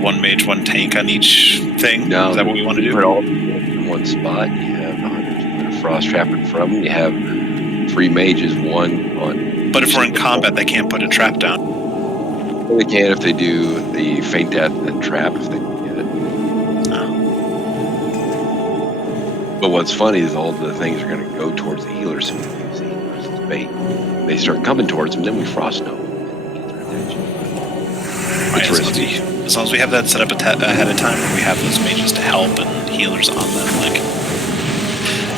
one mage, one tank on each thing? No, is that what we want to do? Put all in one spot. You have the hunters. You put a frost trap in front of them. You have 3 mages, one on. But if we're in combat, they can't put a trap down. Well, they can if they do the faint death and trap if they can get it. Oh. But what's funny is all the things are going to go towards the healers. So we use the healers as bait. They start coming towards them, then we frost no. Get their attention. Right, It's risky. as long as we have that set up ahead of time, and we have those mages to help and healers on them. Like,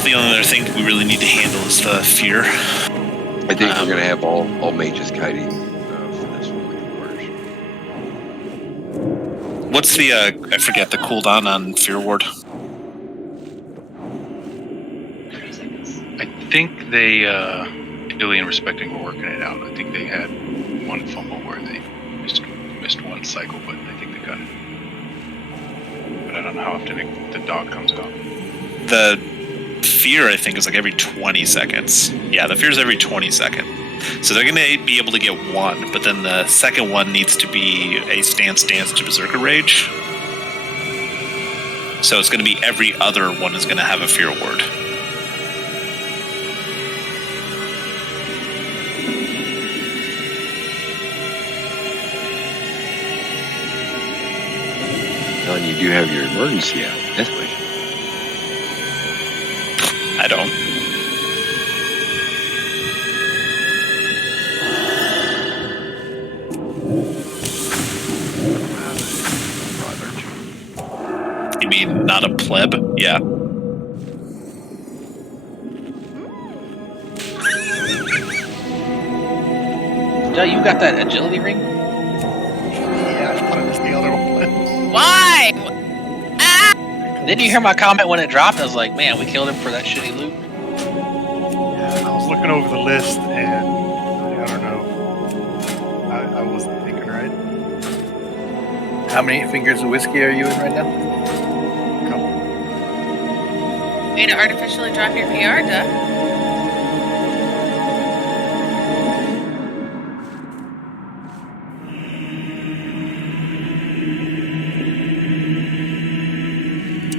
the only other thing we really need to handle is the fear. I think we're going to have all mages kiting for this one with the orders. What's the, I forget, the cooldown on Fear Ward? I think they, Illy and Respecting were working it out. I think they had one fumble where they missed one cycle, but I think they got it. But I don't know how often the dog comes out. The fear, I think, is like every 20 seconds. Yeah, the fear is every 20 seconds. So they're going to be able to get one, but then the second one needs to be a stance to Berserker Rage. So it's going to be every other one is going to have a fear word. And you do have your emergency out. That's what. I don't. You mean not a pleb? Yeah. Joe, you got that agility ring? Yeah, I wanted to steal the other one. Why? Ah! Didn't you hear my comment when it dropped? I was like, man, we killed him for that shitty loot. Yeah, I was looking over the list and I don't know. I wasn't thinking right. How many fingers of whiskey are you in right now? Couple. Way to artificially drop your PR, Duh.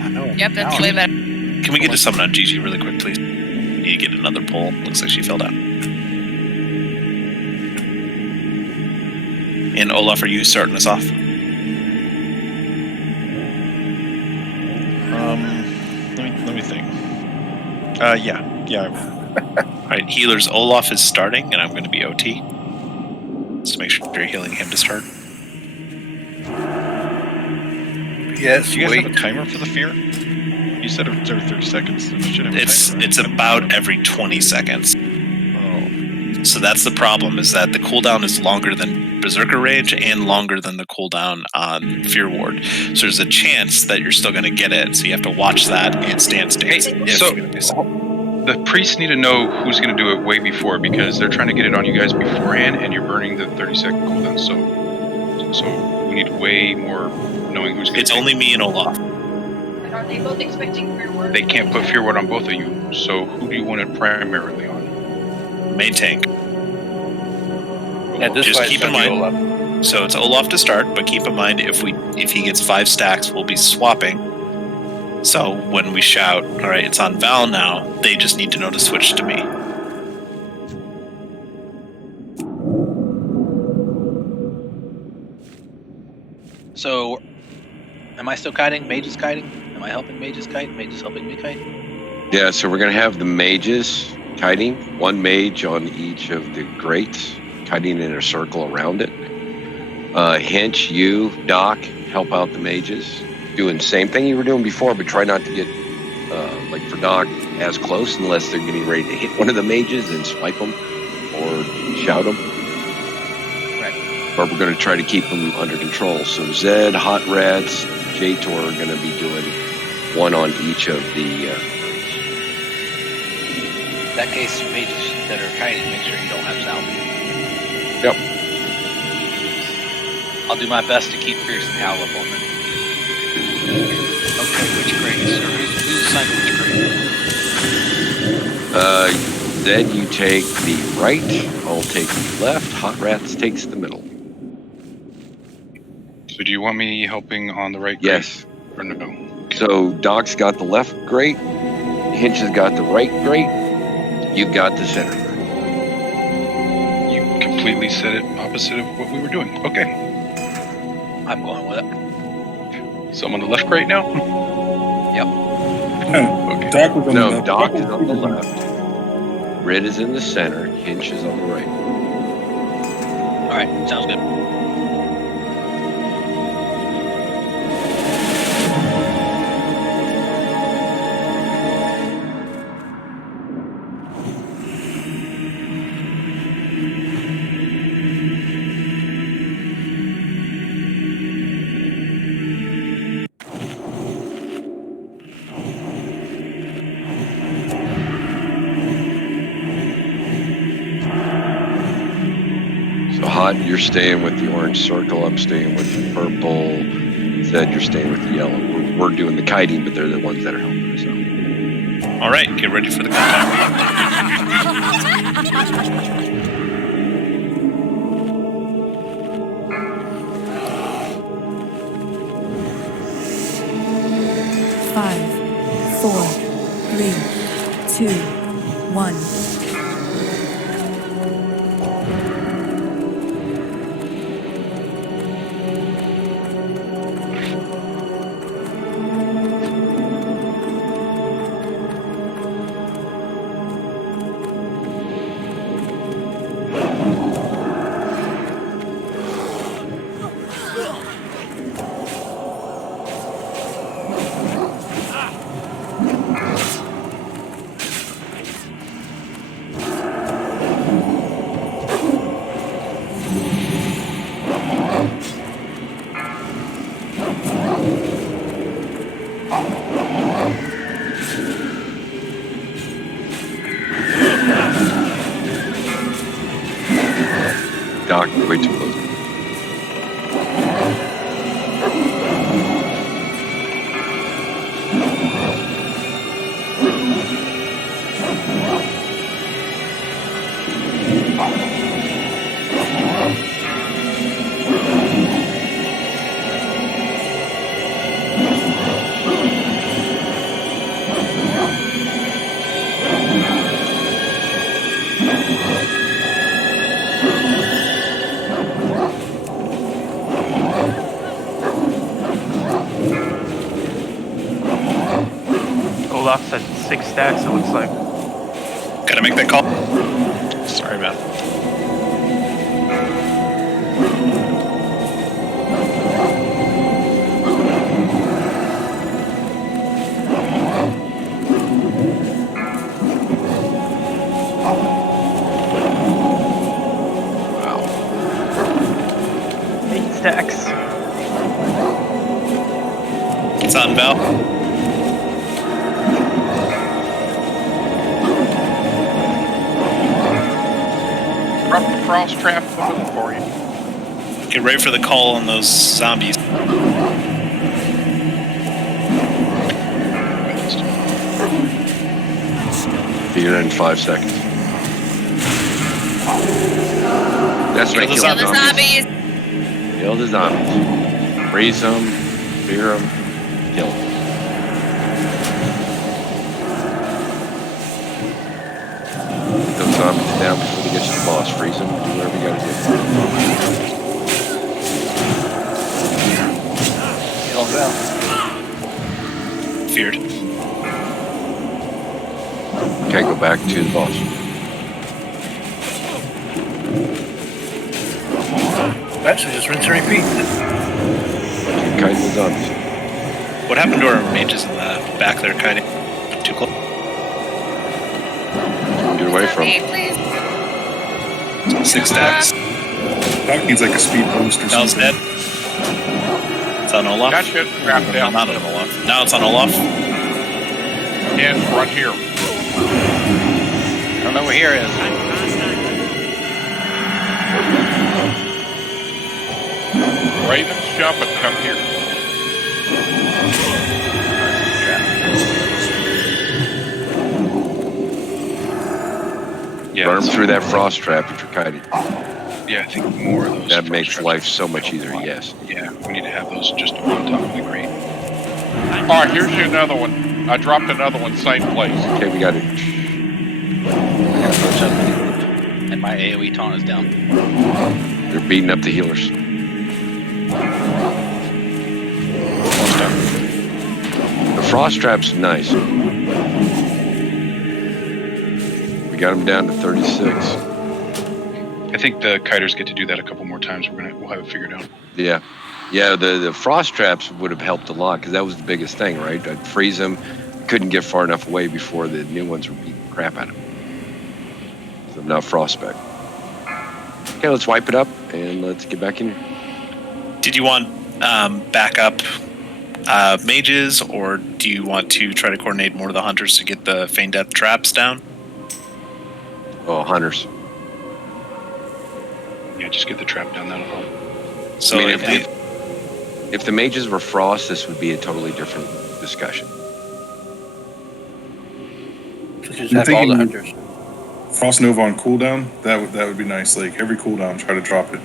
I know. Yep, that's way better. Can we get to summon on Gigi really quick, please? Need to get another pull. Looks like she fell down. And Olaf, are you starting us off? Let me think. Yeah. Alright, healers, Olaf is starting, and I'm going to be OT. Just to make sure you're healing him to start. Yes, Do you guys have a timer for the fear? You said it's every 30 seconds. It should have a timer, right? It's about every 20 seconds. Oh. So that's the problem, is that the cooldown is longer than Berserker Rage and longer than the cooldown on Fear Ward. So there's a chance that you're still going to get it, so you have to watch that and stance. The priests need to know who's going to do it way before, because they're trying to get it on you guys beforehand, and you're burning the 30-second cooldown. So we need way more knowing who's going to. It's only me and Olaf. Are they both expecting Fear Word? They can't put Fear Word on both of you. So who do you want it primarily on? Main tank. Yeah, this Just fight's keep in gonna be mind. Olaf. So it's Olaf to start, but keep in mind if he gets 5 stacks, we'll be swapping. So when we shout, all right, it's on Val now, they just need to know to switch to me. So, am I still kiting? Mage is kiting? Am I helping mages kite? Mage is helping me kite? Yeah, so we're going to have the mages kiting, one mage on each of the grates, kiting in a circle around it. Hinch, you, Doc, help out the mages, doing the same thing you were doing before, but try not to get, like for Doc, as close unless they're getting ready to hit one of the mages and swipe them or shout them. Right. But we're going to try to keep them under control. So Zed, Hot Rats, J-Tor are going to be doing one on each of the In that case, mages that are kiting, make sure you don't have sound. Yep. I'll do my best to keep Fierce and Howl up on them. Okay, which grade? So who's assigned to which grade? Zed, you take the right, I'll take the left, Hot Rats takes the middle. So So do you want me helping on the right? Yes. Or no? So Doc's got the left grate, Hinch has got the right grate, you've got the center. You completely said it opposite of what we were doing. Okay. I'm going with it. So I'm on the left right now? Yep. Okay. Doc was on the No, left. Doc is on the left. Red is in the center. Hinch is on the right. All right, sounds good. So Hot, you're staying with the orange circle. I'm staying with the purple. Zed, you're staying with the yellow. We're doing the kiting, but they're the ones that are helping us out. All right, get ready for the countdown. 5, 4, 3, 2, 1. Doc, way too close. Golok's at 6 stacks, it looks like. Gotta make that call. Sorry, man. Wow. 8 stacks. It's on, Val. Drop the frost trap looking for you. Get ready for the call on those zombies. Fear in 5 seconds. That's Kill right. the Kill the zombies. Kill the zombies. Freeze them. Fear them. Kill them. Get those zombies down before they get to the boss. Freeze them. Do whatever you gotta do. Kill them down. Feared. Okay, go back to the boss. Actually, just rinse and repeat. Keep kiting the zombies. What happened to our mages in the back there kiting? Too close. Get away from Hey, them. please. 6 stacks. Doc needs like a speed boost or Val's something. dead. It's on Olaf. That shit wrapped No, down. not on Olaf. Now it's on Olaf. And run here. I don't know where here is. Ravens jumping. Come here. Yeah. Burn through that frost trap if you're kiting. Yeah, I think more of those. That frost makes traps life so much help a easier, lot. yes. Yeah, we need to have those just on top of the grate. All right, here's you another one. I dropped another one, same place. Okay, we got it. I got approach up and my AoE taunt is down. They're beating up the healers. The frost trap's nice. We got them down to 36. I think the kiters get to do that a couple more times. We'll have it figured out. Yeah. Yeah, the frost traps would have helped a lot because that was the biggest thing, right? I'd freeze them, couldn't get far enough away before the new ones were beating the crap out of them. So now frostback. Okay, let's wipe it up and let's get back in here. Did you want backup mages, or do you want to try to coordinate more of the hunters to get the Feign Death traps down? Oh, hunters. Yeah, just get the trap down. That'll help. So I mean, if the mages were frost, this would be a totally different discussion. So just have all the hunters. Frost Nova on cooldown, that would be nice. Like every cooldown, try to drop it.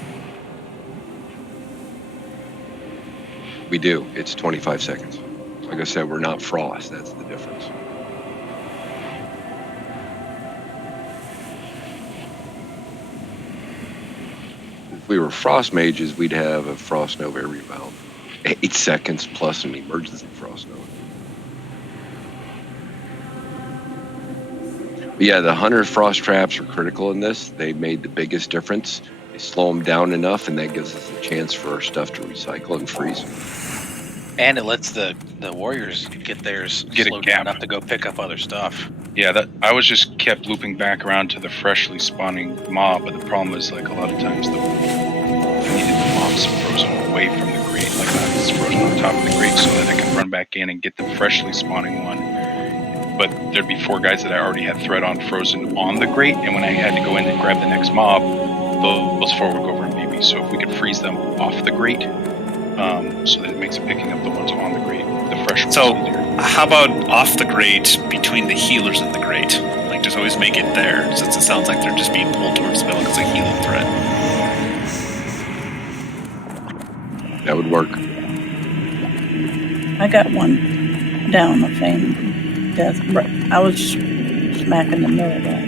We do. It's 25 seconds. Like I said, we're not frost. That's the difference. If we were frost mages, we'd have a Frost Nova every about 8 seconds plus an emergency Frost Nova. But yeah, the hunter frost traps are critical in this. They made the biggest difference. They slow them down enough, and that gives us a chance for our stuff to recycle and freeze. And it lets the warriors get theirs slowed down enough to go pick up other stuff. Yeah, that I was just kept looping back around to the freshly spawning mob, but the problem is like a lot of times I needed the mobs frozen away from the grate, like it's frozen on top of the grate, so that I can run back in and get the freshly spawning one. But there'd be 4 guys that I already had thread on frozen on the grate, and when I had to go in and grab the next mob, those 4 would go over and beat me. So if we could freeze them off the grate, so that it makes it picking up the ones on the grate, the fresh ones. So how about off the grate between the healers and the grate? Like just always make it there, since it sounds like they're just being pulled towards the middle because it's a healing threat. That would work. I got one down the Feign Death. I was smack in the middle of that.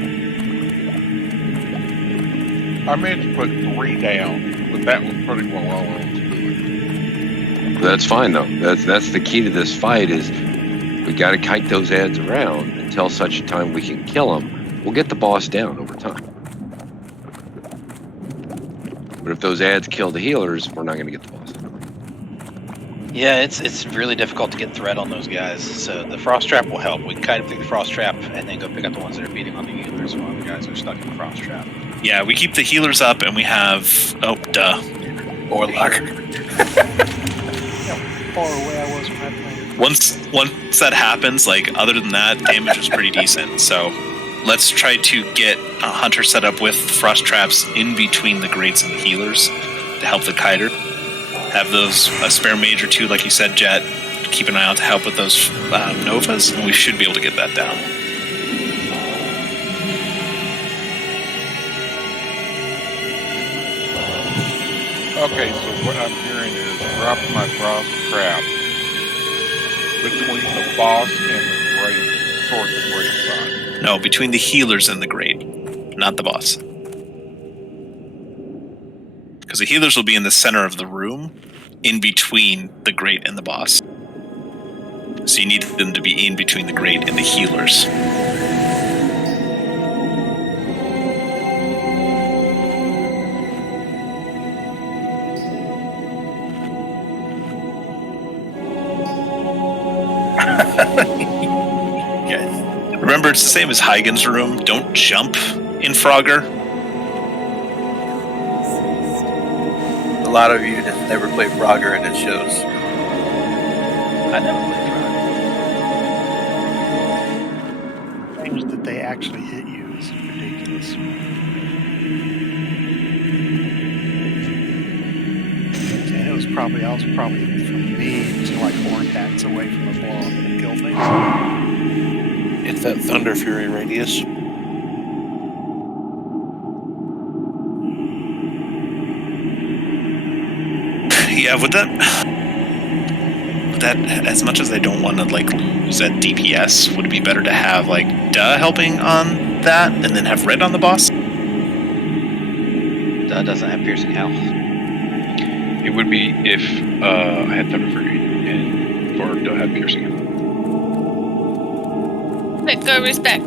I meant to put 3 down, but that was pretty well all I was doing. That's fine though. That's the key to this fight is we got to kite those ads around until such a time we can kill them. We'll get the boss down over time. But if those ads kill the healers, we're not going to get the boss down. Yeah, it's really difficult to get thread on those guys. So the frost trap will help. We can kite them through the frost trap and then go pick up the ones that are beating on the healers while the guys are stuck in the frost trap. Yeah, we keep the healers up, and we have Warlock. Far away I was from that thing. Once that happens, like other than that, damage is pretty decent. So let's try to get a hunter set up with frost traps in between the grates and the healers to help the kiter. Have those a spare mage or 2, like you said, Jet. Keep an eye out to help with those novas, and we should be able to get that down. Okay, so what I'm hearing is drop my frost trap between the boss and the grate, toward the grate side. No, between the healers and the grate, not the boss. Because the healers will be in the center of the room, in between the grate and the boss. So you need them to be in between the grate and the healers. Remember, it's the same as Huygens' room. Don't jump in Frogger. A lot of you just never play Frogger, and it shows. I never played Things that they actually hit you is ridiculous. And I was probably from me to like 4 attacks away from a blow up that killed me. It's that Thunder Fury radius. Yeah, would that as much as I don't want to like lose that DPS, would it be better to have like Duh helping on that and then have Red on the boss? Duh doesn't have piercing health. It would be if I had Thunder Fury and for Duh had piercing health. Let go, respect.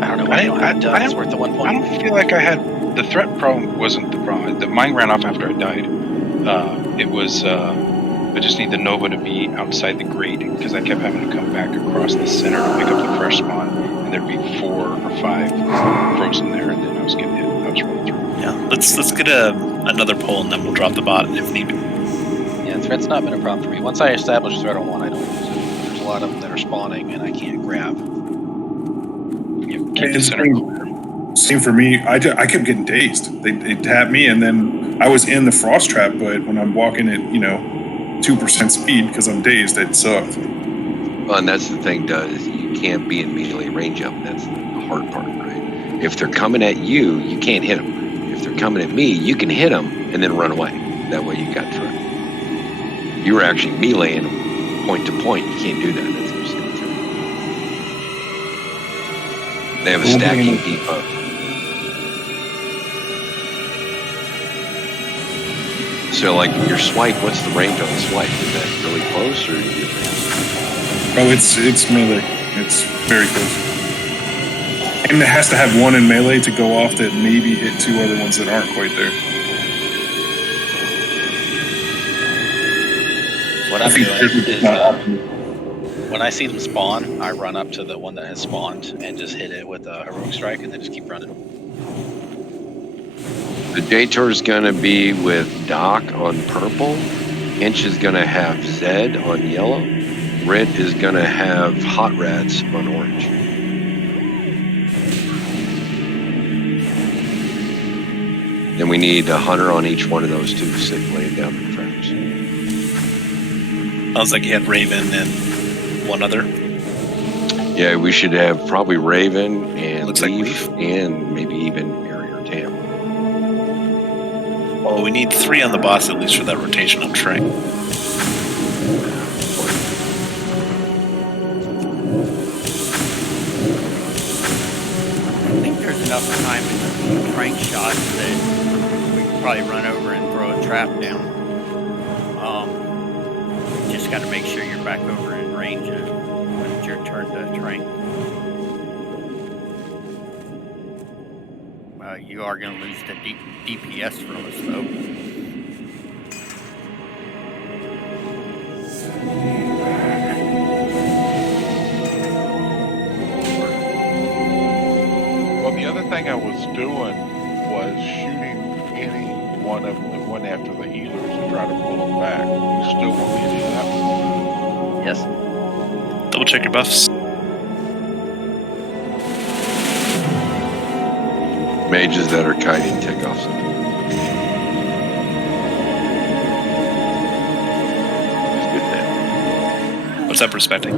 I don't know why I don't have Duh. It's worth the 1 point. I don't feel like I had the threat problem. Wasn't the problem? Mine ran off after I died. It was. I just need the Nova to be outside the grate because I kept having to come back across the center to pick up the fresh spawn, and there'd be 4 or 5 frozen there, and then I was getting hit. I was running through. Yeah, let's get another pull and then we'll drop the bot if needed. Yeah, threat's not been a problem for me. Once I establish threat on one, I don't lose it. There's a lot of them that are spawning and I can't grab. Keep the center clear. Same for me. I kept getting dazed. They tapped me, and then I was in the frost trap. But when I'm walking at 2% speed because I'm dazed, it sucked. Well, and that's the thing, does you can't be in melee range up. That's the hard part, right? If they're coming at you, you can't hit them. If they're coming at me, you can hit them and then run away. That way you got threat. You were actually meleeing them point to point. You can't do that. That's what I'm saying. They have a stacking debuff. So, like, your swipe, what's the range on the swipe? Is that really close, or? Oh, it's melee. It's very close. And it has to have one in melee to go off that maybe hit 2 other ones that aren't quite there. What I'm doing is when I see them spawn, I run up to the one that has spawned and just hit it with a heroic strike, and then just keep running. The Daytour is going to be with Doc on purple. Inch is going to have Zed on yellow. Red is going to have Hot Rats on orange. Then we need a hunter on each one of those 2, laying down the traps. Sounds like you had Raven and one other. Yeah, we should have probably Raven and Looks Leaf, and maybe even Mary or Tam. Well, we need 3 on the boss at least for that rotation of Trank. I think there's enough time in the Trank shots that we can probably run over and throw a trap down. Just got to make sure you're back over in range when it's your turn to Trank. You are going to lose the DPS from us, though. Well, the other thing I was doing was shooting any one of them that went after the healers to try to pull them back. You still want me to do that? Yes. Double check your buffs. Mages that are kiting take off some. What's that respecting?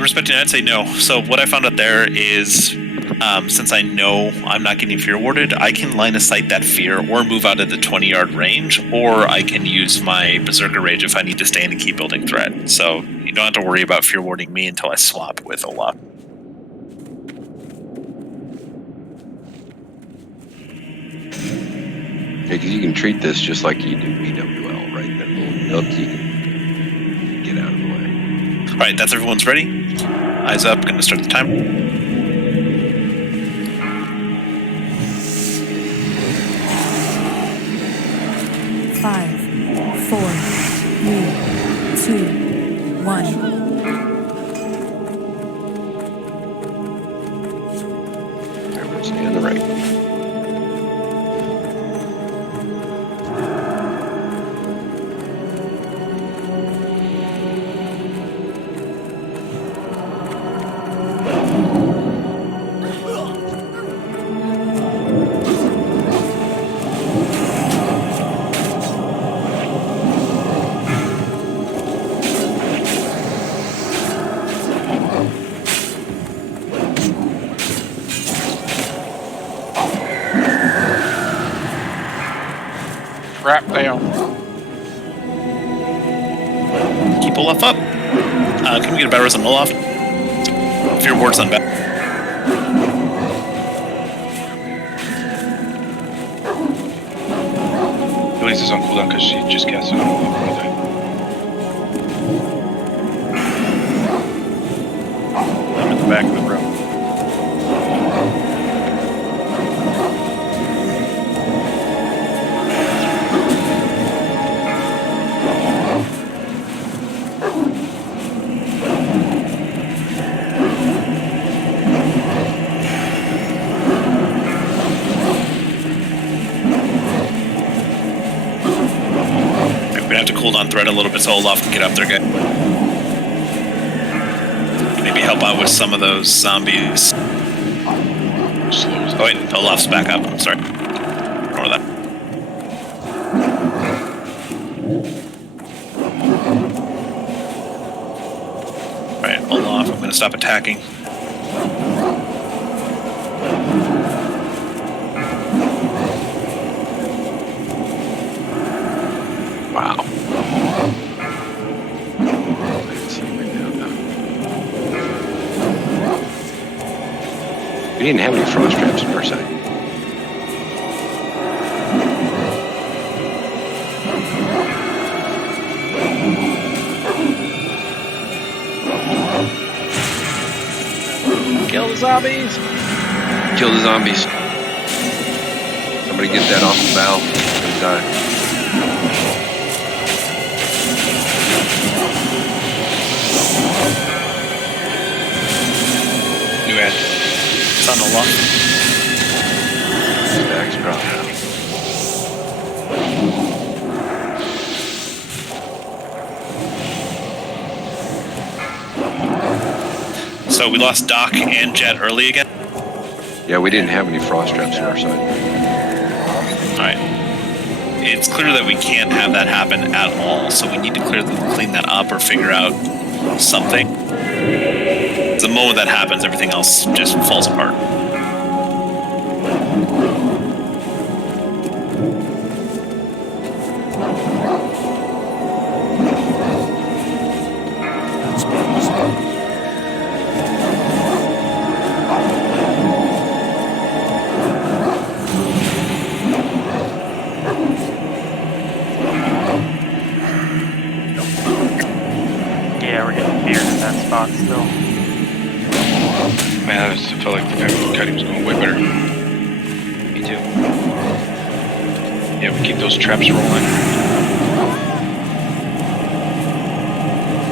Respecting, I'd say no. So what I found out there is, since I know I'm not getting fear warded, I can line of sight that fear or move out of the 20-yard range, or I can use my Berserker Rage if I need to stay in and keep building threat. So you don't have to worry about fear warding me until I swap with Olaf. Yeah, because you can treat this just like you do BWL, right? That little nook, you can get out of the way. All right, that's everyone's ready. Eyes up, gonna start the timer. Five, 4, 3, 2, 1. Everyone stay on the right. Trap down. Keep Olaf up. Can we get a better res on Olaf? Fear ward's on back. Elise is on cooldown because she just cast it on Olaf. I'm in the back of the room. We're gonna have to cooldown thread a little bit so Olaf can get up there, guy. Maybe help out with some of those zombies. Oh wait, Olaf's back up. I'm sorry. Ignore that. Alright, Olaf, I'm gonna stop attacking. Wow. We didn't have any frost traps on our side. Kill the zombies! Kill the zombies. Somebody get that off the bow. Gonna die. New ad. It's on Olaf. Stacks drop. So we lost Doc and Jet early again? Yeah, we didn't have any frost traps on our side. Alright. It's clear that we can't have that happen at all, so we need to clean that up or figure out something. The moment that happens, everything else just falls apart. Yeah, we're getting feared in that spot still. Man, I just felt like the kiting was going way better. Me too. Yeah, we keep those traps rolling.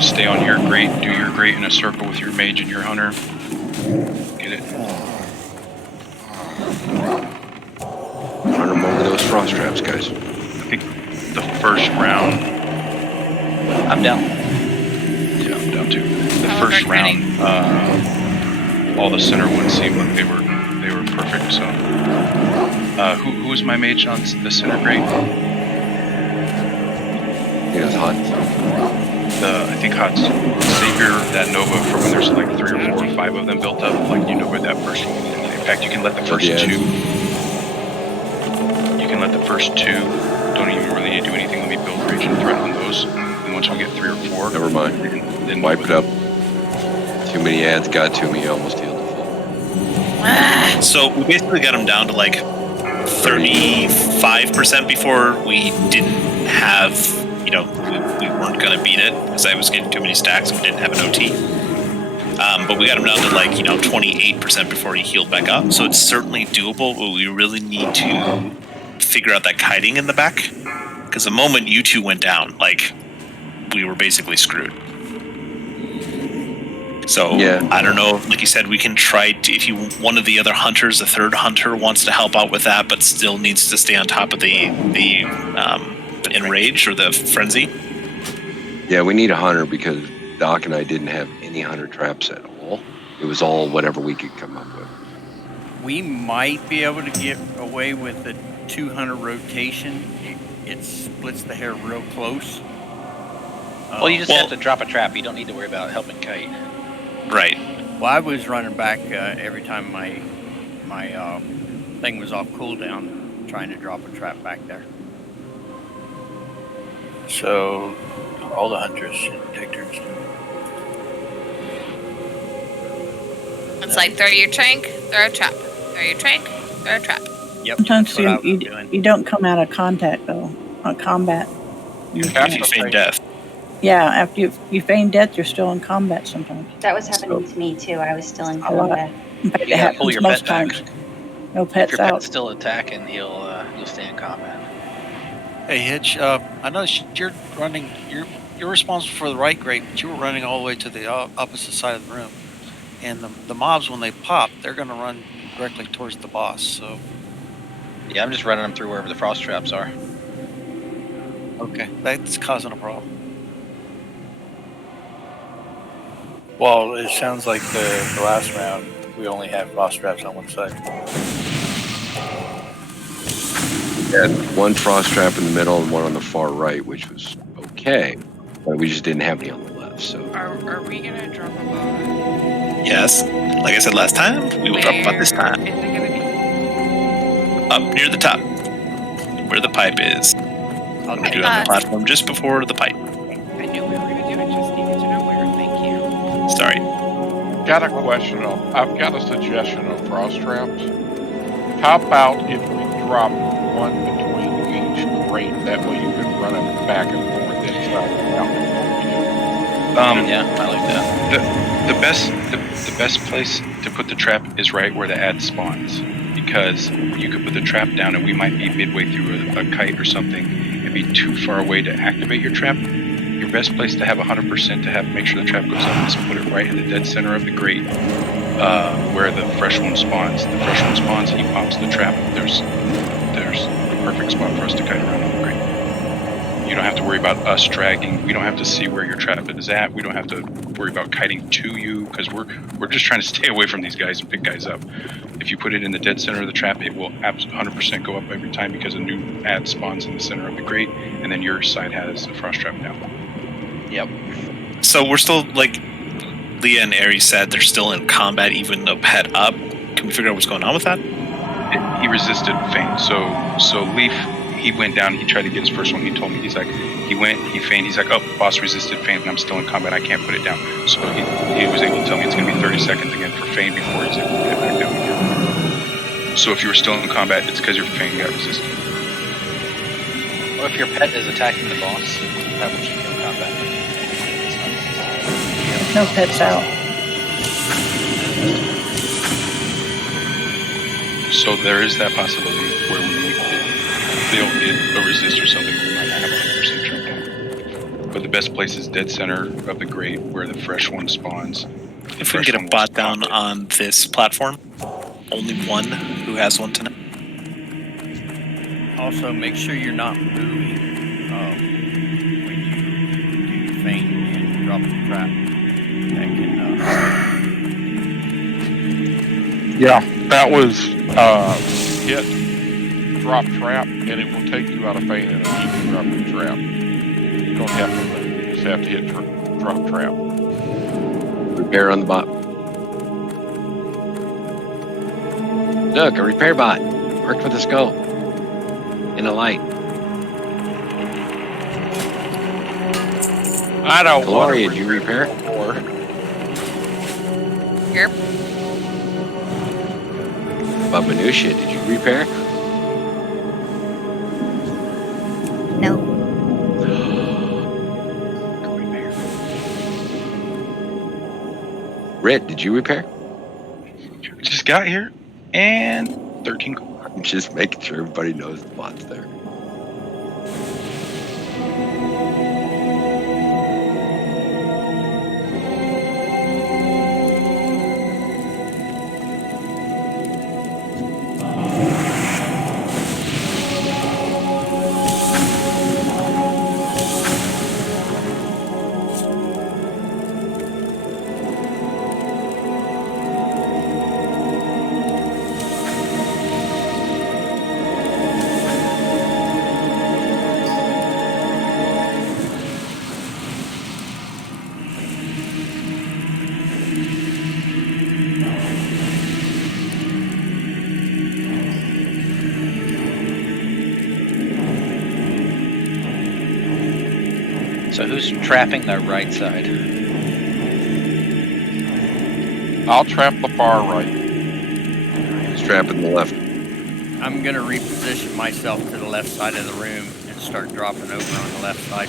Stay on your grate, do your grate in a circle with your mage and your hunter. Get it? Run them over those frost traps, guys. I think the first round. I'm down. Yeah, I'm down too. The Oh, first they're round, all the center ones seemed like they were perfect. So, who was my mage on the center grate? It was hot. I think Hot's Savior, that Nova, for when there's like 3 or 4 or 5 of them built up, like you know where that first one. In fact, you can let the first 2. You can let the first 2. Don't even really need to do anything. Let me build rage and threat on those. And once we get 3 or 4, Never mind. then Wipe it up. Too many ads got to me. Almost healed the full. So we basically got him down to like 35% before we didn't have, we weren't going to beat it because I was getting too many stacks and we didn't have an OT. But we got him down to like, 28% before he healed back up. So it's certainly doable, but we really need to figure out that kiting in the back. Because the moment you two went down, like, we were basically screwed. So, Yeah. I don't know, like you said, we can try to, if one of the other hunters, the third hunter, wants to help out with that, but still needs to stay on top of the enrage or the frenzy. Yeah, we need a hunter because Doc and I didn't have any hunter traps at all. It was all whatever we could come up with. We might be able to get away with the 200 rotation. It splits the hair real close. Well, you just have to drop a trap. You don't need to worry about helping kite. Right. Well, I was running back every time my thing was off cooldown, trying to drop a trap back there. So all the hunters should take turns doing it. It's like throw your trank, throw a trap. Throw your trank, throw a trap. Yep. Sometimes That's what I was you doing. don't come out of contact though, on combat. You After you feign death. Yeah, after you feign death, you're still in combat sometimes. That was happening to me too. I was still in A lot. combat. In fact, You it gotta pull happens your most pet back. times. No If pets your out. pet's still attacking, you'll stay in combat. Hey Hitch, I noticed you're running. You're responsible for the right grate, but you were running all the way to the opposite side of the room. And the mobs, when they pop, they're going to run directly towards the boss. So Yeah, I'm just running them through wherever the frost traps are. okay, that's causing a problem. Well, it sounds like the last round we only have frost traps on one side. Had one frost trap in the middle and one on the far right, which was okay, but we just didn't have any on the left. So Are we gonna drop a bomb? Yes. Like I said last time, we will drop about this time. Is it gonna be? Up near the top. Where the pipe is. I'm gonna do it on the platform just before the pipe. I knew we were gonna do it. Just needed to know where. Thank you. Sorry. Got a question I've got a suggestion of frost traps. How about if we drop one between each grate? That way you can run it back and forth inside and out. Yeah, I like that. The best place to put the trap is right where the ad spawns, because you could put the trap down and we might be midway through a kite or something and be too far away to activate your trap. Your best place to have 100% to have make sure the trap goes up is put it right in the dead center of the grate, where the fresh one spawns. The fresh one spawns, he pops the trap. There's the perfect spot for us to kite around on the grate. You don't have to worry about us dragging. We don't have to see where your trap is at. We don't have to worry about kiting to you, because we're just trying to stay away from these guys and pick guys up. If you put it in the dead center of the trap, it will 100% go up every time, because a new ad spawns in the center of the grate, and then your side has a frost trap down. Yep. So we're still, like Leah and Aries said, they're still in combat even though pet up. Can we figure out what's going on with that? He resisted feign. So Leaf, he went down, he tried to get his first one. He told me, he's like, he went, he feigned, he's like, oh, boss resisted feign and I'm still in combat, I can't put it down. So he was able to tell me it's going to be 30 seconds again for feign before he's able to get it back down again. So if you were still in combat, it's because your feign got resisted. Or if your pet is attacking the boss, that will keep you in combat. No pets out. So there is that possibility where they'll get a resist or something. We might not have 100% trapped down. But the best place is dead center of the grate where the fresh one spawns. If we can get a bot down on this platform, only one who has one tonight. Also, make sure you're not moving when you do your feint and drop the trap. That can Yeah, that was hit, drop trap, and it will take you out of feint and immediately drop the trap. You don't have to move. You just have to hit drop trap. repair on the bot. Look, a repair bot. Marked with a skull. In a light. I don't Gloria, did you repair? Here. Babanusha, did you repair? No. Red, did you repair? Just got here, and 13 gold. I'm just making sure everybody knows the bot's there. trapping the right side. I'll trap the far right. He's trapping the left. I'm gonna reposition myself to the left side of the room and start dropping over on the left side.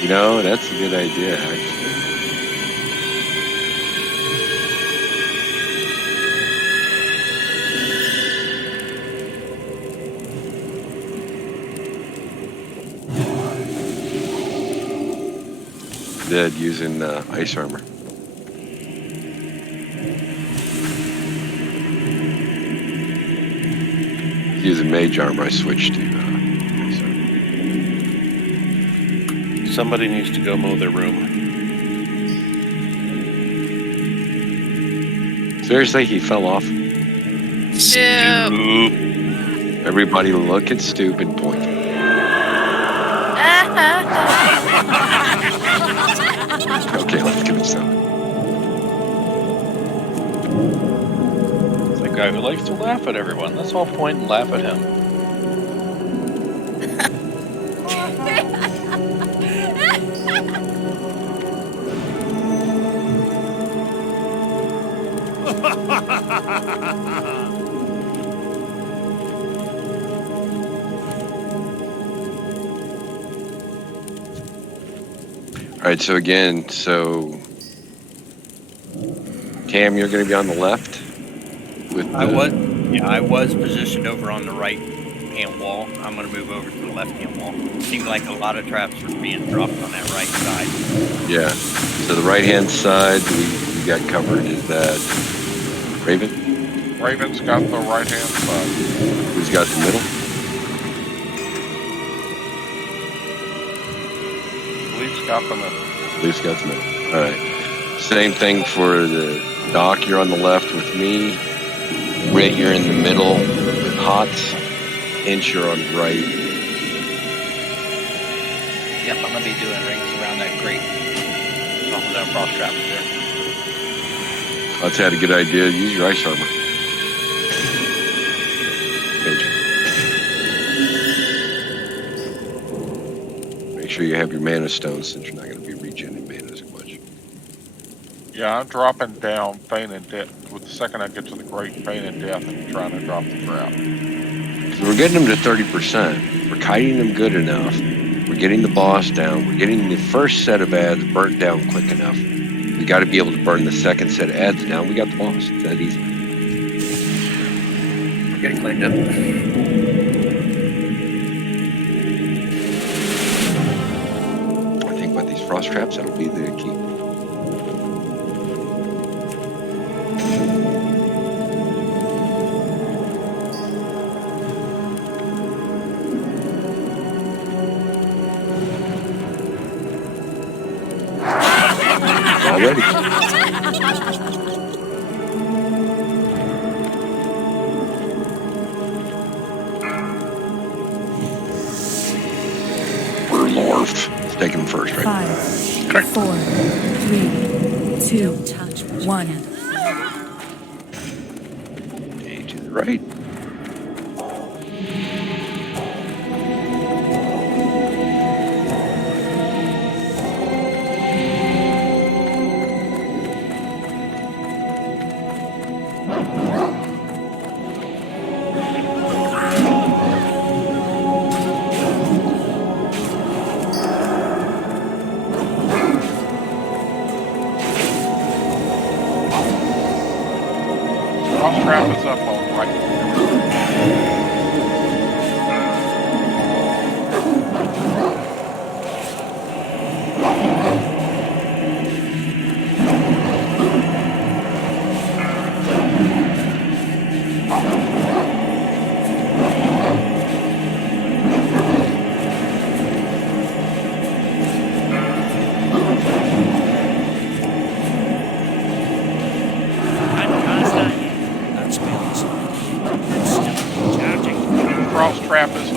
You know, that's a good idea, actually. Dead using ice armor. Using mage armor, I switched to ice armor. Somebody needs to go mow their room. Seriously, he fell off. Stoop. Everybody look at Stoop and point. Okay, let's get him started. It's the guy who likes to laugh at everyone. Let's all point and laugh at him. All right, so again, Cam, you're going to be on the left. I was positioned over on the right hand wall. I'm going to move over to the left hand wall. It seemed like a lot of traps were being dropped on that right side. Yeah. So the right hand side we got covered. Is that Raven? Raven's got the right hand side. Who's got the middle? Leaf's got the middle. Leaf's got the middle. All right. Same thing for the Doc. You're on the left with me. Rit, you're in the middle with Hots. Inch, you're on the right. Yep, I'm gonna be doing rings around that grate. Off of that frost trap there. Hots had a good idea. Use your ice armor. Make sure you have your mana stones since you're not going to be regenerating mana as much. Yeah, I'm dropping down, feigning death. With the second I get to the great, feigning death and trying to drop the trap. Because we're getting them to 30%. We're kiting them good enough. We're getting the boss down. We're getting the first set of ads burnt down quick enough. We got to be able to burn the second set of ads down. We got the boss. It's that easy. We're getting cleaned up. I think with these frost traps, that'll be the key. Already. We're Lorf. Let's take him first, right? 5, 4, 3, 2, 1. Okay, to the right. Frost trap is up on right.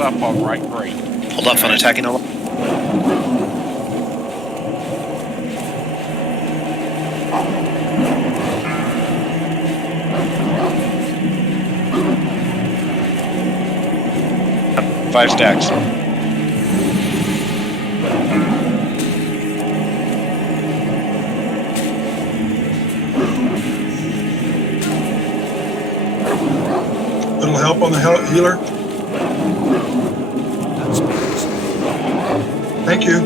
up on right grate. Hold off on attacking a lot. Five stacks. Little help on the healer. Thank you.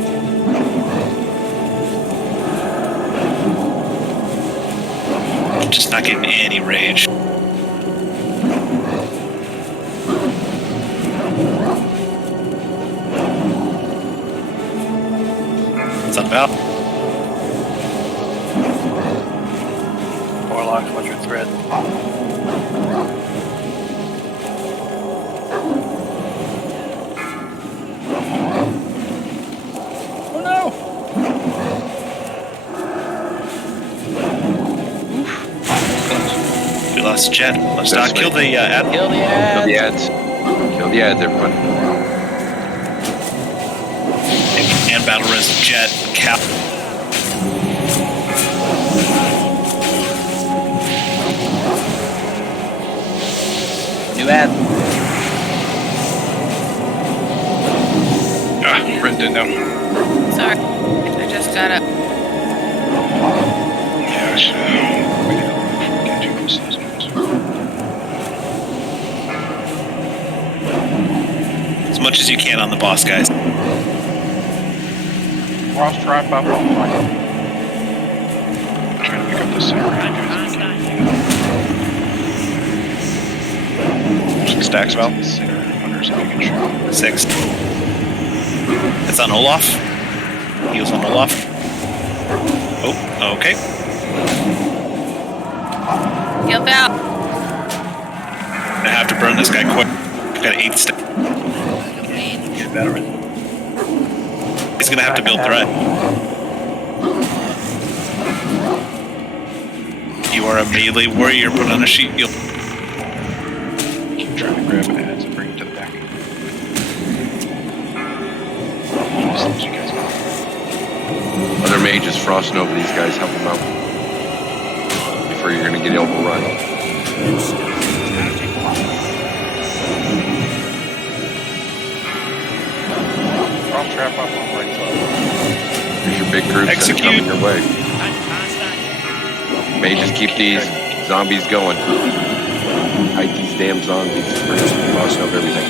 Just not getting any rage. What's that about? Warlock, what's your threat? Oh no! We lost Jet. Let's not kill the ad. Kill the ads. Kill the ads, everybody. And battle res Jet. Cap. New ad. Brent didn't know. Sorry, I just got up. Yeah, I should get too close to those ones. As much as you can on the boss, guys. Frost trap up on right. Trying to pick up the center. Six stacks, Val. Center hunters if you can shoot. 6. It's on Olaf. Heals on Olaf. Oh, okay. Heal out. I have to burn this guy quick. I've got 8 stacks. He's gonna have to build threat. You are a melee warrior. Put on a shield. Keep trying to grab an ads and bring it to the back. As soon as you guys go. Other mages frosting over these guys. Help them out before you're going to get overrun. Frost trap up on right side. There's your big groups that are coming your way. Mages, keep these zombies going. Fight these damn zombies. We're just crossing over everything.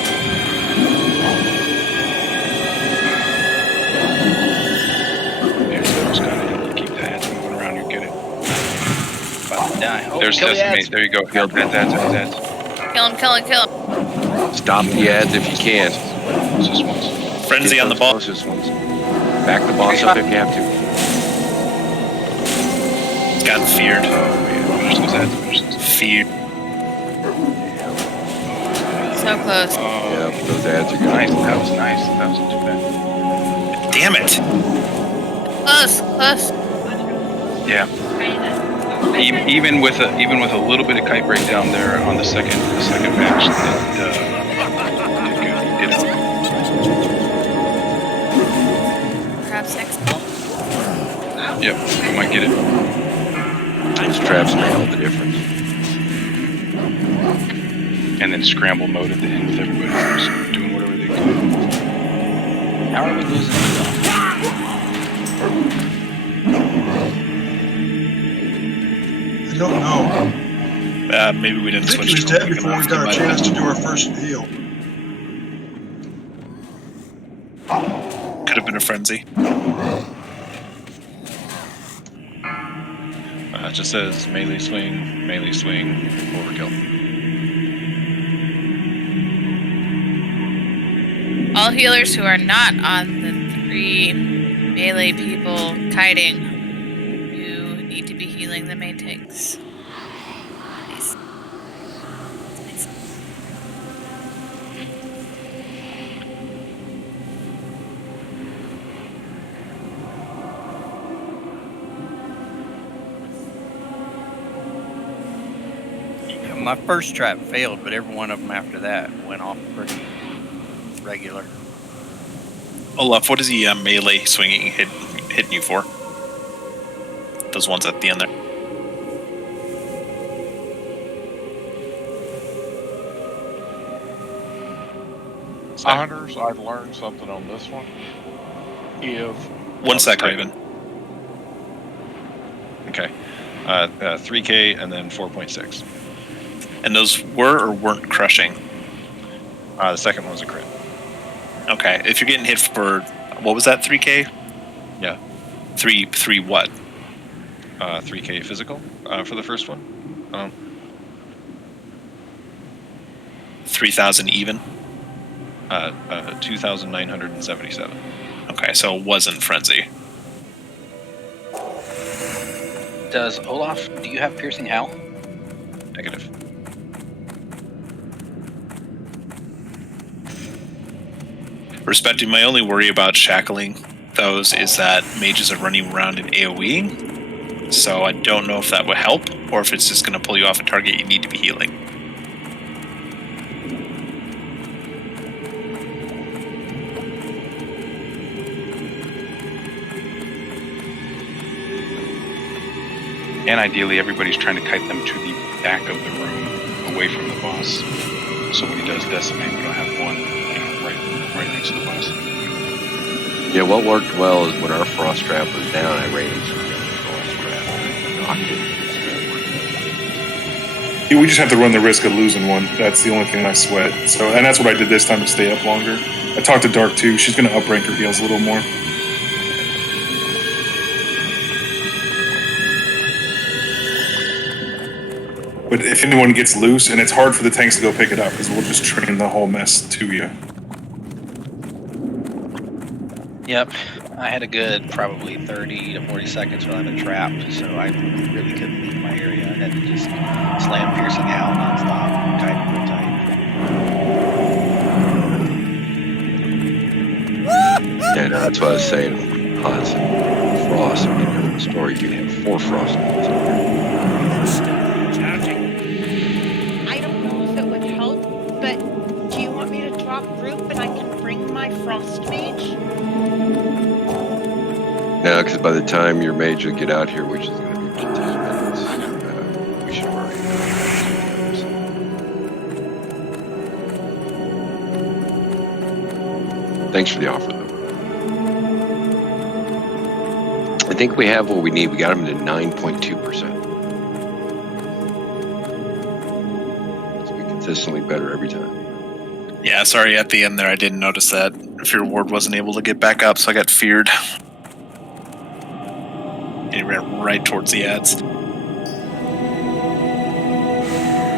Keep the ads moving around. You get it. About to die. Oh, There's kill the Sesame. ads. There you go. Ads. Kill him, kill him, kill him. Stop the ads if you can. Just once. Frenzy on the boss. Closest ones. Back the boss up if you have to. He's gotten feared. Finish those ads. Feared. So close. Yeah, those ads are good. Nice. That was nice. That wasn't too bad. Damn it. Close, close. Yeah. Even with a little bit of kite break down there on the second match, that did good. Grab 6. Yep, you might get it. Those traps make all the difference. And then scramble mode at the end with everybody else doing whatever they can. How are we losing the I don't know. Maybe we I didn't think switch he was to dead him before we enough got a to chance to do our first heal. Could have been a frenzy. It just says melee swing, overkill. All healers who are not on the 3 melee people kiting, you need to be healing the main tanks. Please. Please. My first trap failed, but every one of them after that went off pretty regular. Olaf, what is he melee swinging hitting you for? Those ones at the end there. Hunters, I've learned something on this one. If 1 sec, Raven. Okay. 3K and then 4.6. And those were or weren't crushing? The second one was a crit. Okay. If you're getting hit for, what was that, 3K? Yeah. Three what? 3K physical for the first one. 3,000 even? 2,977. Okay, so it wasn't Frenzy. Does Olaf, do you have Piercing Howl? Negative. Respecting, my only worry about shackling those is that mages are running around in AoEing, so I don't know if that would help, or if it's just going to pull you off a target you need to be healing. And ideally, everybody's trying to kite them to the back of the room, away from the boss. So when he does decimate, we don't have one right next to the boss. Yeah, what worked well is when our frost trap was down, I ran him through the frost trap and knocked it. Yeah, we just have to run the risk of losing one. That's the only thing I sweat. So, and that's what I did this time to stay up longer. I talked to Dark too. She's going to uprank her heals a little more. But if anyone gets loose, and it's hard for the tanks to go pick it up because we'll just train the whole mess to you. Yep. I had a good probably 30 to 40 seconds without a trap, so I really couldn't leave my area. I had to just slam Piercing Howl nonstop, tight real tight. Yeah, no, that's what I was saying. Hans and Frost, when you know the story, you can have 4 Frost ones in there. I don't know if it would help, but do you want me to drop group and I can bring my Frost Mage? No, because by the time your mage will get out here, which is going to be 15 minutes, we should have already done. Thanks for the offer, though. I think we have what we need. We got him to 9.2%. So we consistently better every time. Yeah, sorry, at the end there I didn't notice that. Fear Ward wasn't able to get back up, so I got feared. He ran right towards the ads.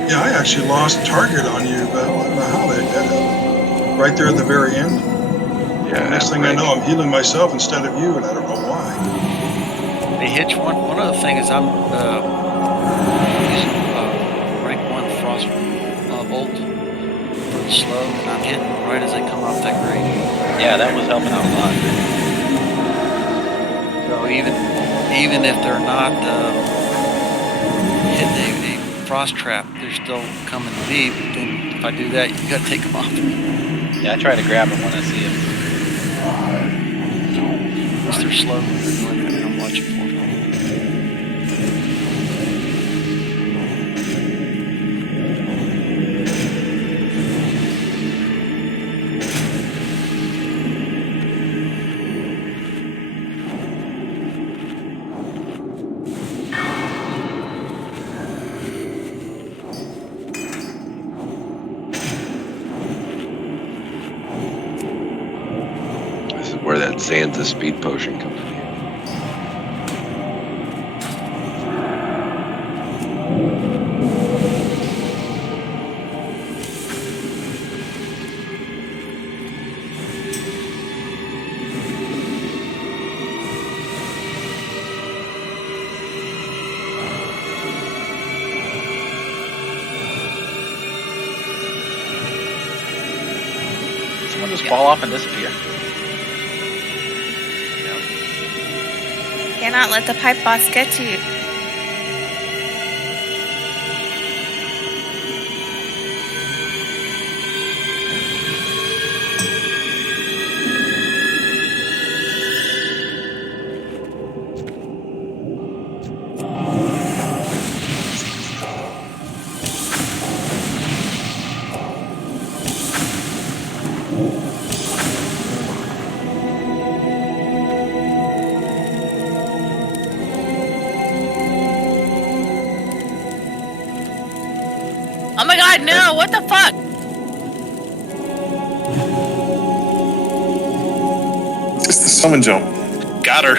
Yeah, I actually lost target on you, but I don't know how they did it. Right there at the very end. Yeah. Next thing I know, I'm healing myself instead of you, and I don't know why. Hey, Hitch, one other thing is I'm using rank 1 Frost Bolt for the slow, and I'm hitting them right as they come off that grade. Yeah, that was helping out a lot. So even if they're not hitting a frost trap, they're still coming to me. But then if I do that, you got to take them off. Yeah, I try to grab them when I see them. Unless they're slow, I'm watching for them. Where that Zanza speed potion comes in. Someone just fall off and disappear. Cannot let the pipe boss get to you. Oh my god, no! What the fuck? It's the summon jump. Got her.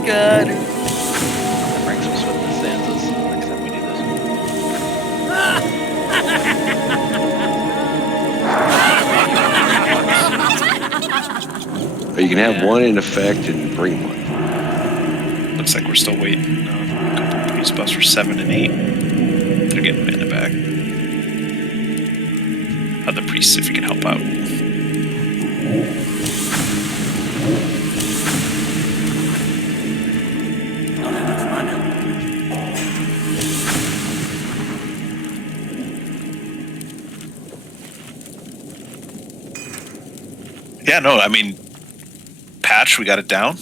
Good. That brings some swift stanzas next time we do this. But you can have one in effect and bring one. Looks like we're still waiting on a couple of priest buffs for 7 and 8. They're getting mana back. Other priests, if you can help out. Yeah, no, I mean, Patch, we got it down.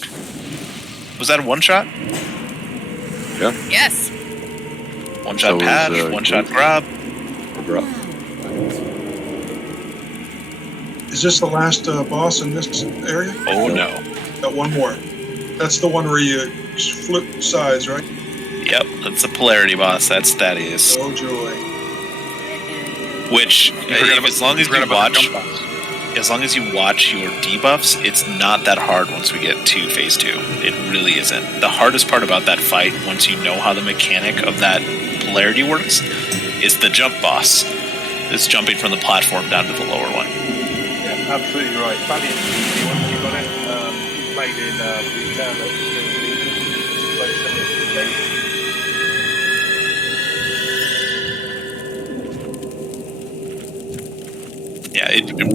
Was that a one shot? Yeah. Yes. One shot So Patch, is, one shot Grub. Is this the last boss in this area? Oh no. Got one more. That's the one where you flip sides, right? Yep, that's the polarity boss. That's Thaddeus. Oh joy. Which, as long as you watch your debuffs, it's not that hard once we get to phase 2. It really isn't. The hardest part about that fight, once you know how the mechanic of that polarity works, is the jump boss. It's jumping from the platform down to the lower one. Yeah, absolutely right. Valiant easy once you got it. You played in Return of the Legion. It's very similar to the game. Yeah,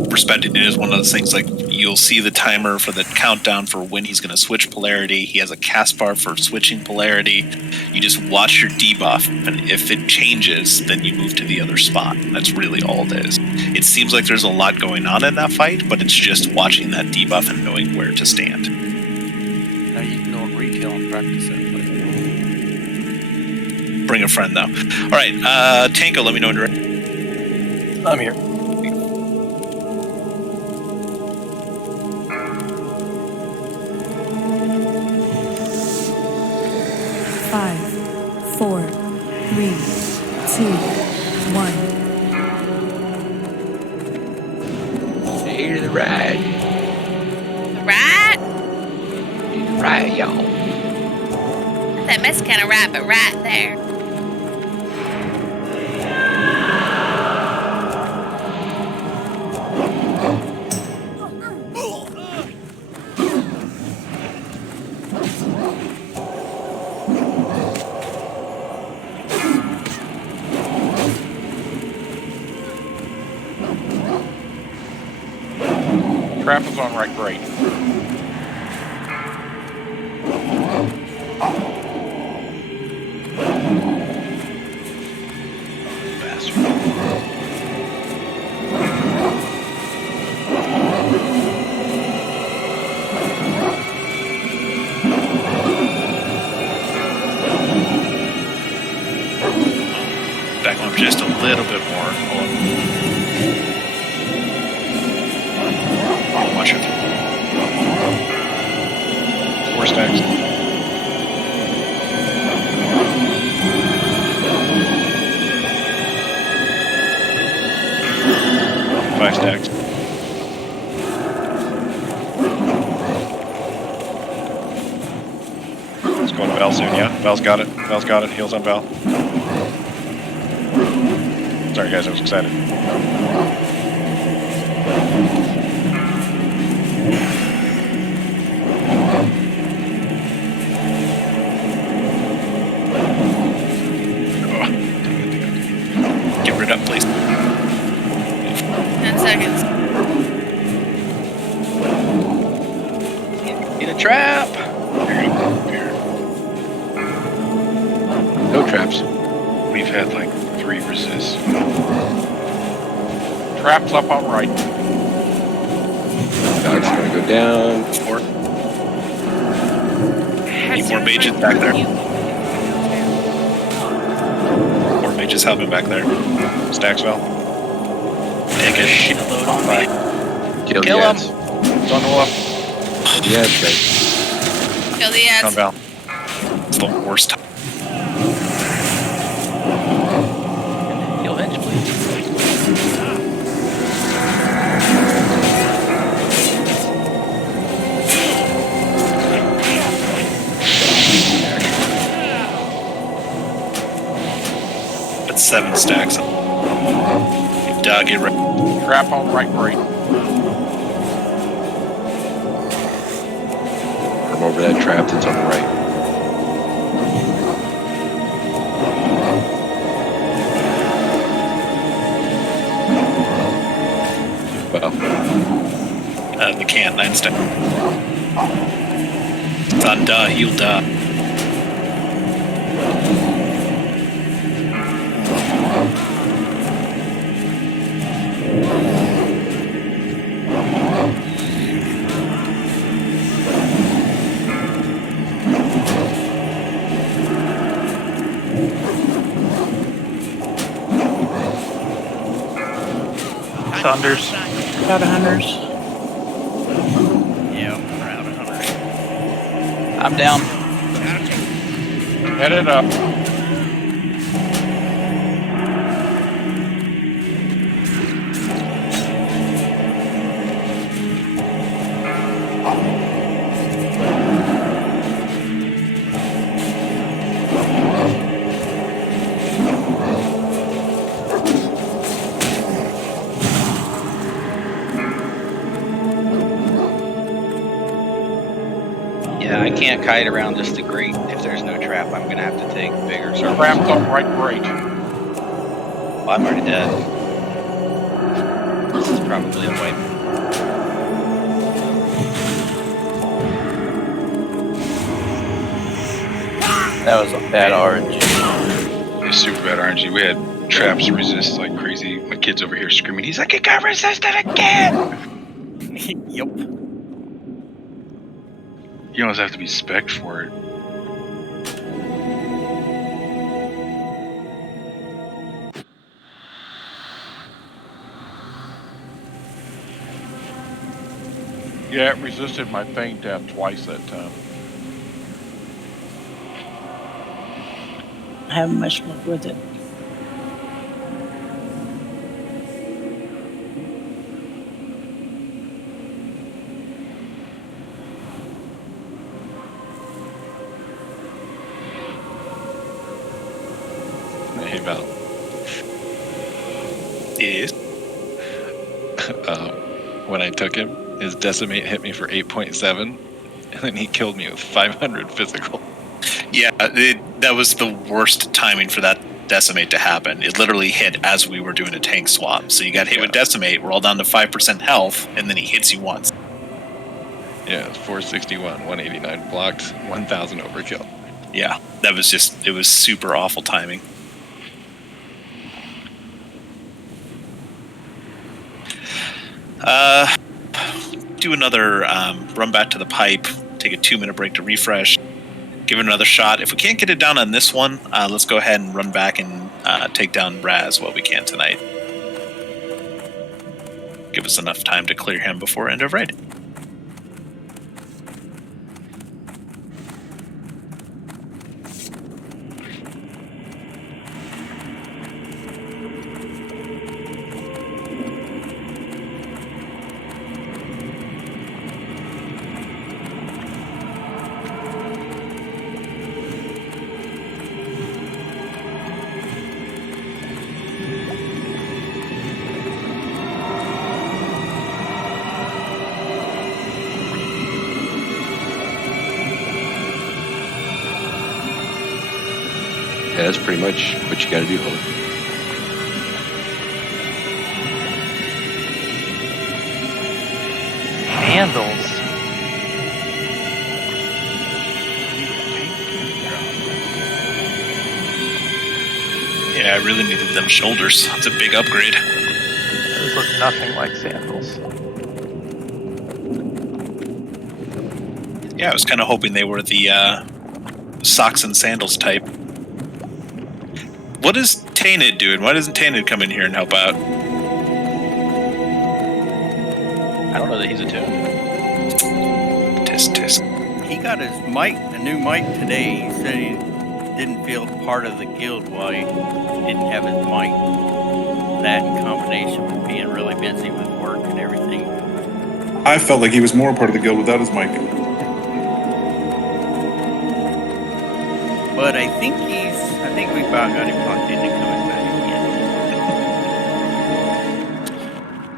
respecting it is one of those things, like, you'll see the timer for the countdown for when he's going to switch polarity. He has a cast bar for switching polarity. You just watch your debuff, and if it changes, then you move to the other spot. That's really all it is. It seems like there's a lot going on in that fight, but it's just watching that debuff and knowing where to stand. Now you can go on retail and practice that place. Bring a friend, though. All right, Tanko, let me know when you're ready. I'm here. 5, 4, 3, 2, 1. Hey to the ride. Right? Right, y'all. That mess kind of right, but right there. Trap is on right grade. Back up just a little bit more. Hold on. Watch it. 4 stacks. Five stacks. Let's go to Val soon, yeah? Val's got it. Val's got it. Heals on Val. Sorry guys, I was excited. Get rid of, please. 10 seconds. Get a trap. No traps. We've had like 3 resists. Traps up on right. Dog's gonna go down. 4. Need more mages back there. More mages helping back there. Stacks, Val. Take it. Shitload on me. Kill Kill the him. ads. It's on the left. Yes, guys. Kill the On ads. Val. It's the worst time. Heal Hinge, please. That's 7 stacks. Doug, get ready. Trap on right grate. Come over that trap that's on the right. Well, they can't. 9 stacks. It's on duh, heal duh. Thunders. Got a hunters. Yeah, we're out of hunters. I'm down. Head it up. Yeah, I can't kite around just a grate if there's no trap. I'm gonna have to take bigger circles. Trapped on right grate. Well, I'm already dead. This is probably a wipe. That was a bad RNG. It's super bad RNG. We had traps resist like crazy. My kid's over here screaming. He's like, "It got resisted again!" Yep. You almost have to be spec'd for it. Yeah, it resisted my feign death twice that time. I haven't much luck with it. Hey, Val. Yes. When I took him, his decimate hit me for 8.7, and then he killed me with 500 physical. Yeah, that was the worst timing for that decimate to happen. It literally hit as we were doing a tank swap. So you got hit with decimate, we're all down to 5% health, and then he hits you once. Yeah, it's 461, 189 blocked, 1,000 overkill. Yeah, that was it was super awful timing. Do another run back to the pipe, take a 2-minute break to refresh, give it another shot. If we can't get it down on this one, let's go ahead and run back and take down Raz while we can tonight. Give us enough time to clear him before end of raid. Yeah, that's pretty much what you got to do, Holy. Handles. Yeah, I really needed them shoulders. It's a big upgrade. Those look nothing like sandals. Yeah, I was kind of hoping they were the socks and sandals type. What is Tainted doing? Why doesn't Tainted come in here and help out? I don't know that he's attuned. Tisk tisk. He got his mic, the new mic today. He said didn't feel part of the guild while he didn't have his mic. That in combination with being really busy with work and everything. I felt like he was more a part of the guild without his mic. But I think we about got him talked into coming back again.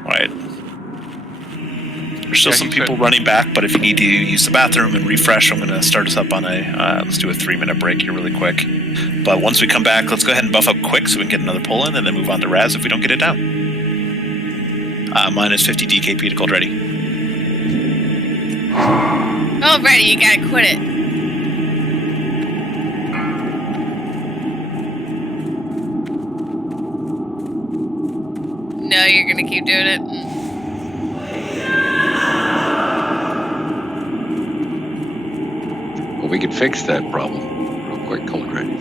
All right. There's still some people running back, but if you need to use the bathroom and refresh, I'm going to start us up on let's do a 3-minute break here really quick. But once we come back, let's go ahead and buff up quick so we can get another pull in and then move on to Raz if we don't get it down. Minus 50 DKP to cold ready. Oh, ready, you gotta quit it. No, you're gonna keep doing it. Well, we could fix that problem real quick, cold ready.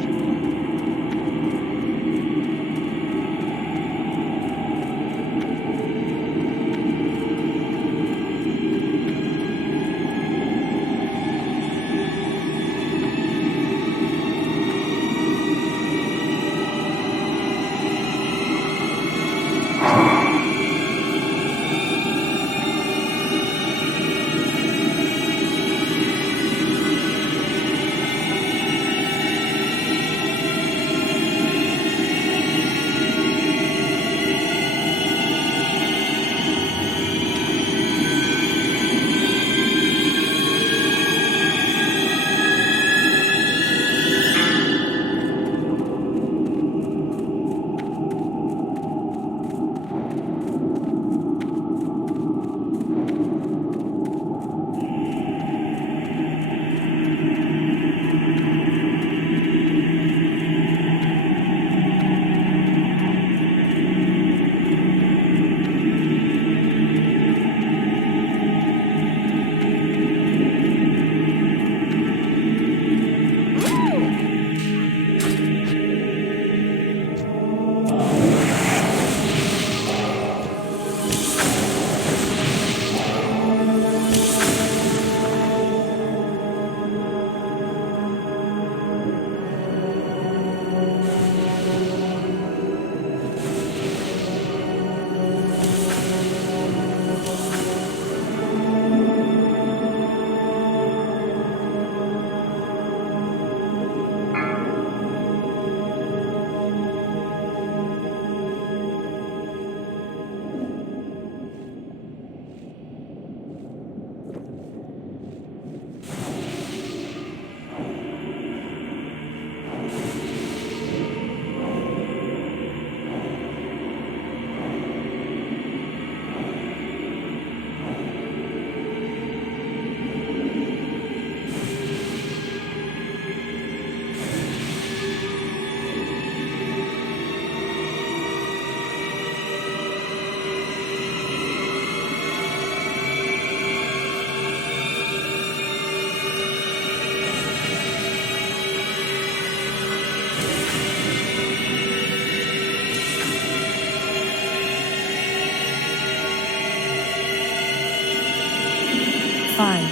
Five,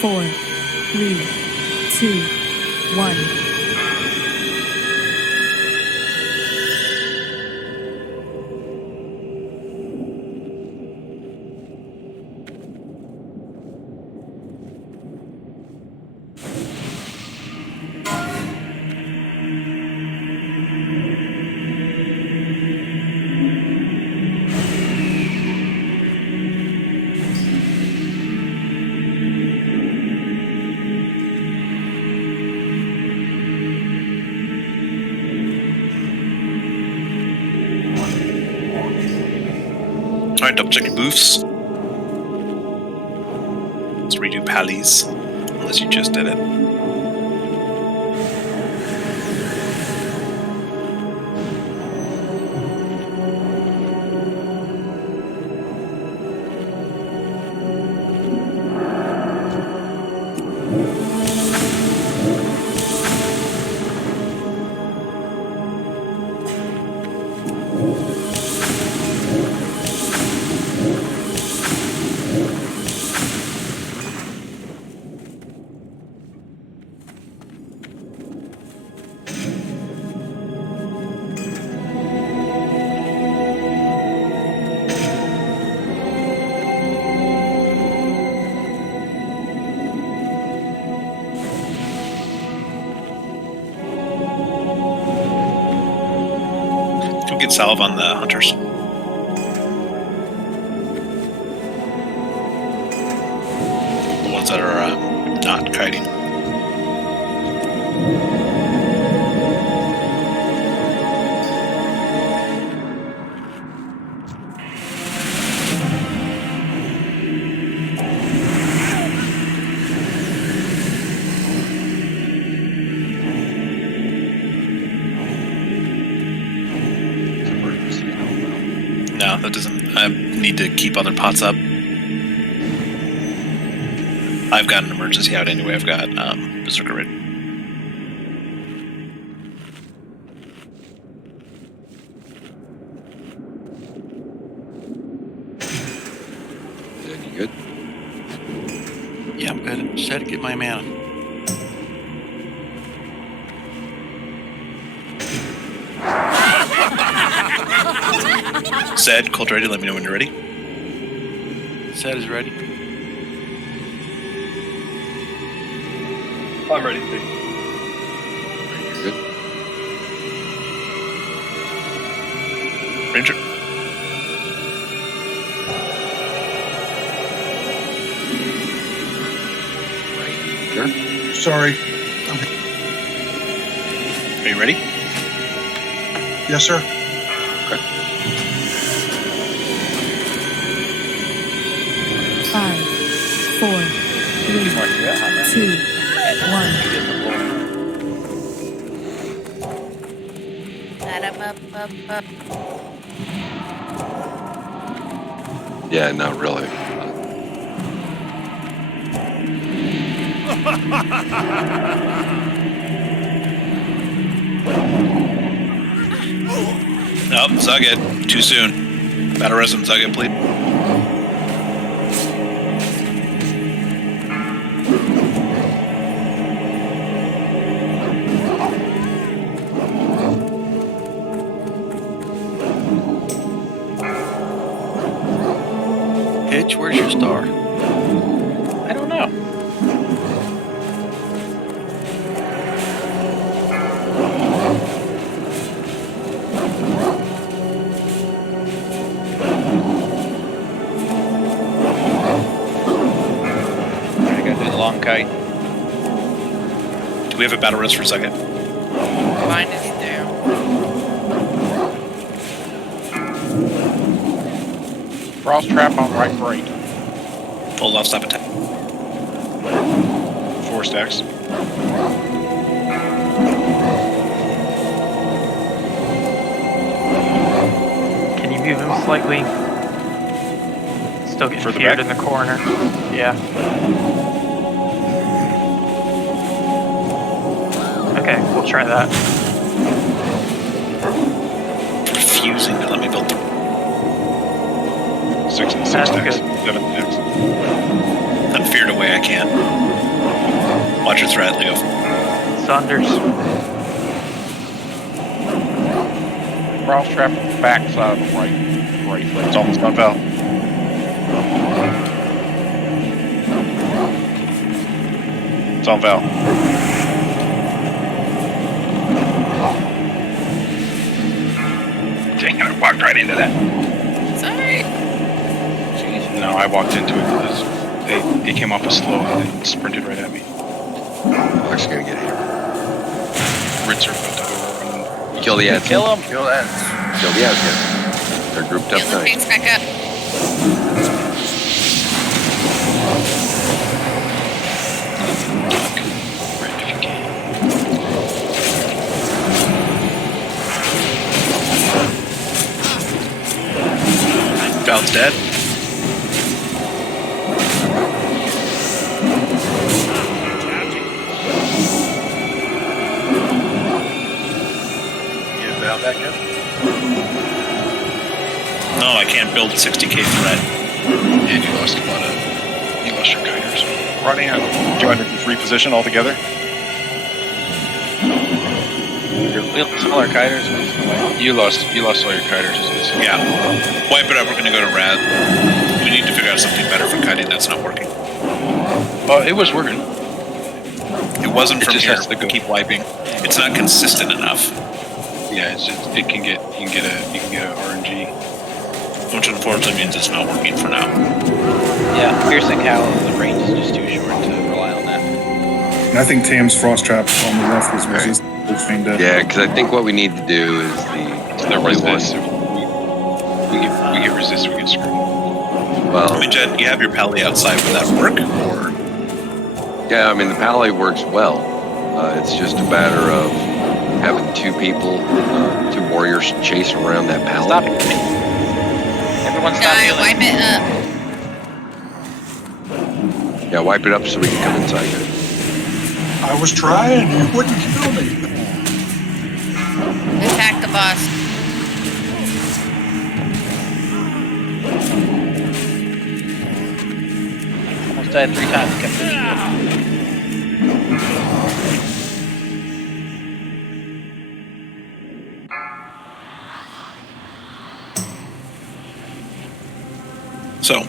4, 3, 2, 1. All right, double check your booths. Let's redo Pally's, unless you just did it. get salve on the hunters. The ones that are not kiting. No, that doesn't. I need to keep other pots up. I've got an emergency out anyway. I've got Berserker Raid. You good? Yeah, I'm good. Just had to get my mana. Zed, Cold Ready, let me know when you're ready. Zed is ready. I'm ready, Pete. You're good. Ranger. Sure. Sorry. Are you ready? Yes, sir. Okay. 5, 4, 3, 2, 1. Let 'em up. Yeah, not really. Nope, Zug it. Too soon. Battle res and Zug it, please. Hitch, where's your star? I don't know. I gotta do the long kite. Do we have a battle res for a second? Mine is down. Frost trap on right great. Full left stop attack. 4 stacks. Can you move him slightly? Still getting Further feared back? in the corner. Yeah. Okay, we'll try that. Refusing to let me build 6 That's stacks. good. 7 stacks. I'm feared away, I can't. Watch your threat, Leo. Saunders. Frost trap back side of the right great. It's almost on Val. It's on Val. Dang it, I walked right into that. Sorry. Jeez. No, I walked into it because they came off a slow and then sprinted right at me. Actually gonna get here. Ritz are about to go running. Kill the ads. Kill him. Kill that. Kill the ads. They're grouped up Heal the nice. pigs back up. Right, if you can. Val's dead. Get Val back up. No, I can't build 60k threat. And you lost a lot of. You lost your kiters. Running out. Do you want to reposition altogether? We lost all our kiters. You lost all your kiters. Yeah. Wipe it up, we're gonna go to Rad. We need to figure out something better for kiting that's not working. Oh, it was working. It wasn't It from just here. has to go. Keep wiping. It's not consistent enough. Yeah, it's just you can get a RNG. Which unfortunately means it's not working for now. Yeah, piercing hail, the range is just too short to rely on that. And I think Tam's frost trap on the left was resistant. Yeah, because I think what we need to do is the resist. We get resist, we get screwed. Well, I mean, Jed, you have your pally outside. Would that work? Or yeah, I mean the pally works well. It's just a matter of having two people, two warriors chase around that pally. Stop. Everyone stop healing. Wipe it up. Yeah, wipe it up so we can come inside. I was trying. You wouldn't kill me. Attack the boss. Almost died 3 times. Kept pushing so,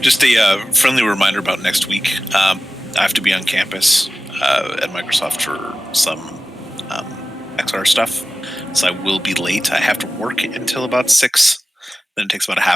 just a friendly reminder about next week. I have to be on campus at Microsoft for some XR stuff, so I will be late. I have to work until about 6. Then it takes about a half